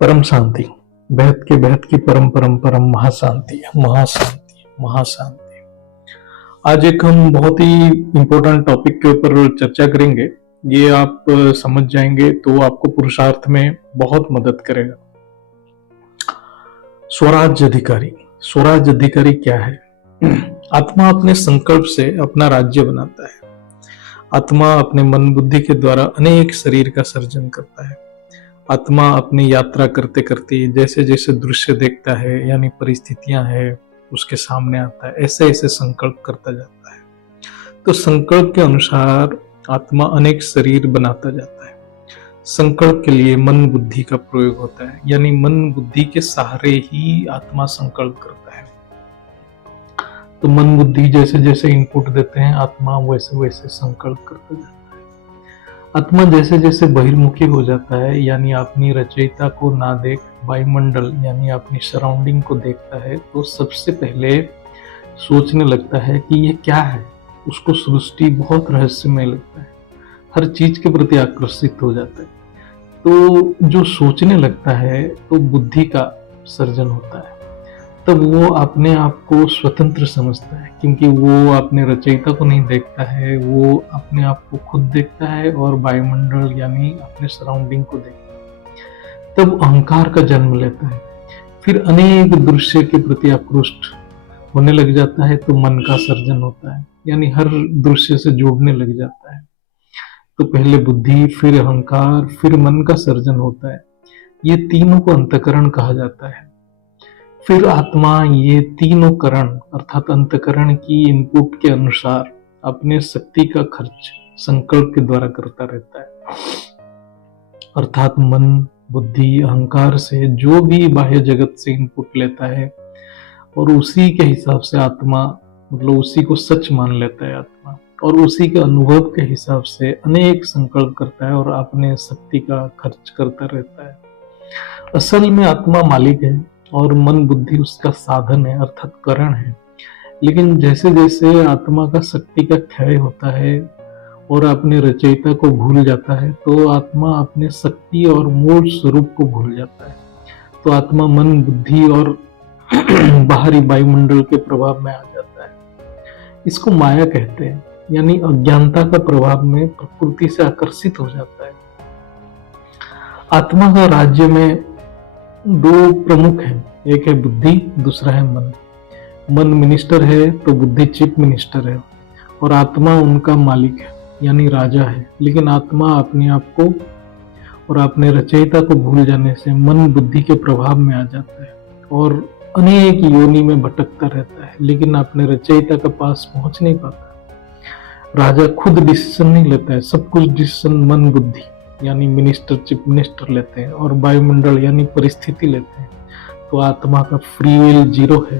परम शांति, बेहद के बेहद की परम परम परम महाशांति, महाशांति, महाशांति। आज एक हम बहुत ही इम्पोर्टेंट टॉपिक के ऊपर चर्चा करेंगे। ये आप समझ जाएंगे तो आपको पुरुषार्थ में बहुत मदद करेगा। स्वराज्य अधिकारी। स्वराज्य अधिकारी क्या है? आत्मा अपने संकल्प से अपना राज्य बनाता है। आत्मा अपने मन बुद्धि के द्वारा अनेक शरीर का सर्जन करता है। आत्मा अपनी यात्रा करते करते जैसे जैसे दृश्य देखता है, यानी परिस्थितियां है उसके सामने आता है, ऐसे ऐसे संकल्प करता जाता है। तो संकल्प के अनुसार आत्मा अनेक शरीर बनाता जाता है। संकल्प के लिए मन बुद्धि का प्रयोग होता है, यानी मन बुद्धि के सहारे ही आत्मा संकल्प करता है। तो मन बुद्धि जैसे जैसे इनपुट देते हैं, आत्मा वैसे वैसे संकल्प करता जाता है। आत्मा जैसे जैसे बहिर्मुखी हो जाता है, यानी अपनी रचयिता को ना देख वायुमंडल यानी अपनी सराउंडिंग को देखता है, तो सबसे पहले सोचने लगता है कि ये क्या है। उसको सृष्टि बहुत रहस्यमय लगता है, हर चीज के प्रति आकर्षित हो जाता है। तो जो सोचने लगता है तो बुद्धि का सर्जन होता है। तब वो अपने आप को स्वतंत्र समझता है, क्योंकि वो अपने रचयिता को नहीं देखता है, वो अपने आप को खुद देखता है और वायुमंडल यानी अपने सराउंडिंग को देखता है। तब अहंकार का जन्म लेता है, फिर अनेक दृश्य के प्रति आकृष्ट होने लग जाता है, तो मन का सर्जन होता है, यानी हर दृश्य से जुड़ने लग जाता है। तो पहले बुद्धि, फिर अहंकार, फिर मन का सर्जन होता है। ये तीनों को अंतकरण कहा जाता है। फिर आत्मा ये तीनों करण अर्थात अंतकरण की इनपुट के अनुसार अपने शक्ति का खर्च संकल्प के द्वारा करता रहता है। अर्थात मन बुद्धि अहंकार से जो भी बाह्य जगत से इनपुट लेता है और उसी के हिसाब से आत्मा मतलब उसी को सच मान लेता है आत्मा, और उसी के अनुभव के हिसाब से अनेक संकल्प करता है और अपने शक्ति का खर्च करता रहता है। असल में आत्मा मालिक है और मन बुद्धि उसका साधन है अर्थात करण है। लेकिन जैसे जैसे आत्मा का शक्ति का क्षय होता है और अपने रचयिता को भूल जाता है, तो आत्मा अपने शक्ति और मूल स्वरूप को भूल जाता है। तो आत्मा मन बुद्धि और बाहरी वायुमंडल के प्रभाव में आ जाता है। इसको माया कहते हैं, यानी अज्ञानता का प्रभाव में प्रकृति से आकर्षित हो जाता है। आत्मा का राज्य में दो प्रमुख हैं, एक है बुद्धि, दूसरा है मन। मन मिनिस्टर है तो बुद्धि चीफ मिनिस्टर है, और आत्मा उनका मालिक है यानी राजा है। लेकिन आत्मा अपने आप को और अपने रचयिता को भूल जाने से मन बुद्धि के प्रभाव में आ जाता है और अनेक योनि में भटकता रहता है, लेकिन अपने रचयिता के पास पहुंच नहीं पाता। राजा खुद डिसीजन नहीं लेता है, सब कुछ डिसीजन मन बुद्धि यानी मिनिस्टर चीफ मिनिस्टर लेते हैं और वायुमंडल यानी परिस्थिति लेते हैं। तो आत्मा का फ्री विल जीरो है।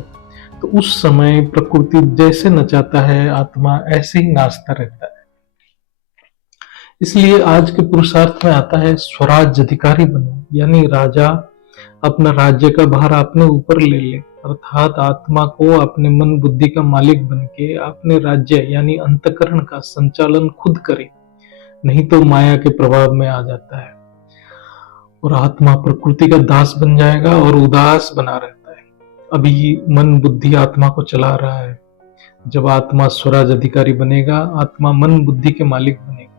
तो उस समय प्रकृति जैसे नचाता है, आत्मा ऐसे ही नाचता रहता है। इसलिए आज के पुरुषार्थ में आता है स्वराज्य अधिकारी बनो, यानी राजा अपना राज्य का भार अपने ऊपर ले ले, अर्थात आत्मा को अपने मन बुद्धि का मालिक बन के अपने राज्य यानी अंतकरण का संचालन खुद करे, नहीं तो माया के प्रभाव में आ जाता है और आत्मा प्रकृति का दास बन जाएगा और उदास बना रहता है। अभी मन बुद्धि आत्मा को चला रहा है। जब आत्मा स्वराज अधिकारी बनेगा, आत्मा मन बुद्धि के मालिक बनेगा,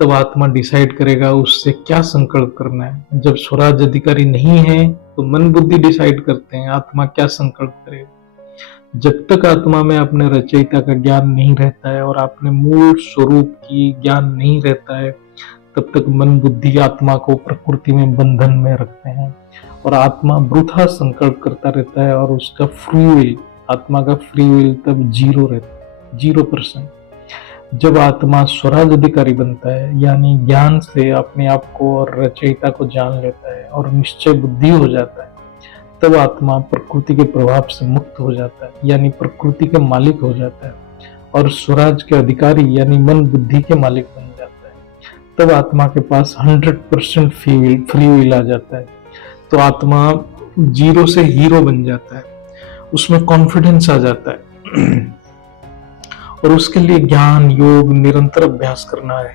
तब आत्मा डिसाइड करेगा उससे क्या संकल्प करना है। जब स्वराज अधिकारी नहीं है तो मन बुद्धि डिसाइड करते हैं आत्मा क्या संकल्प करेगा। जब तक आत्मा में अपने रचयिता का ज्ञान नहीं रहता है और अपने मूल स्वरूप की ज्ञान नहीं रहता है, तब तक मन बुद्धि आत्मा को प्रकृति में बंधन में रखते हैं और आत्मा वृथा संकल्प करता रहता है और उसका फ्री विल, आत्मा का फ्री विल तब जीरो रहता है, 0%। जब आत्मा स्वराज अधिकारी बनता है यानी ज्ञान से अपने आप को और रचयिता को जान लेता है और निश्चय बुद्धि हो जाता है, तब आत्मा प्रकृति के प्रभाव से मुक्त हो जाता है यानी प्रकृति के मालिक हो जाता है और स्वराज के अधिकारी यानी मन बुद्धि के मालिक बन जाता है। तब आत्मा के पास 100% फ्री विल आ जाता है। तो आत्मा जीरो से हीरो बन जाता है, उसमें कॉन्फिडेंस आ जाता है और उसके लिए ज्ञान योग निरंतर अभ्यास करना है।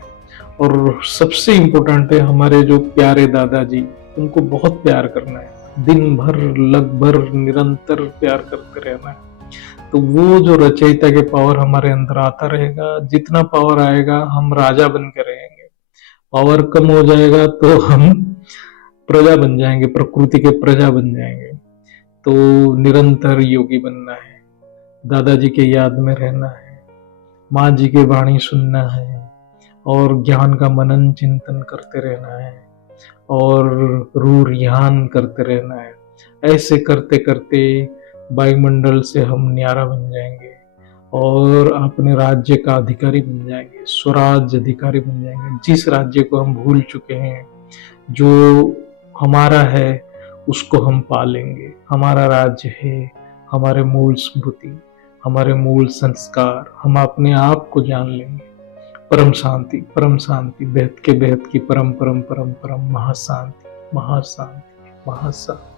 और सबसे इम्पोर्टेंट है हमारे जो प्यारे दादाजी तुमको बहुत प्यार करना है, दिन भर लगभर निरंतर प्यार करते रहना है। तो वो जो रचयिता के पावर हमारे अंदर आता रहेगा, जितना पावर आएगा हम राजा बन के रहेंगे। पावर कम हो जाएगा तो हम प्रजा बन जाएंगे, प्रकृति के प्रजा बन जाएंगे। तो निरंतर योगी बनना है, दादाजी के याद में रहना है, माँ जी की वाणी सुनना है और ज्ञान का मनन चिंतन करते रहना है और रूह रिहान करते रहना है। ऐसे करते करते वायुमंडल से हम न्यारा बन जाएंगे और अपने राज्य का अधिकारी बन जाएंगे, स्वराज्य अधिकारी बन जाएंगे। जिस राज्य को हम भूल चुके हैं, जो हमारा है, उसको हम पालेंगे। हमारा राज्य है हमारे मूल स्मृति, हमारे मूल संस्कार। हम अपने आप को जान लेंगे। परम शांति, बेहद के बेहद की परम परम परम परम महाशांति, महाशांति, महाशांति।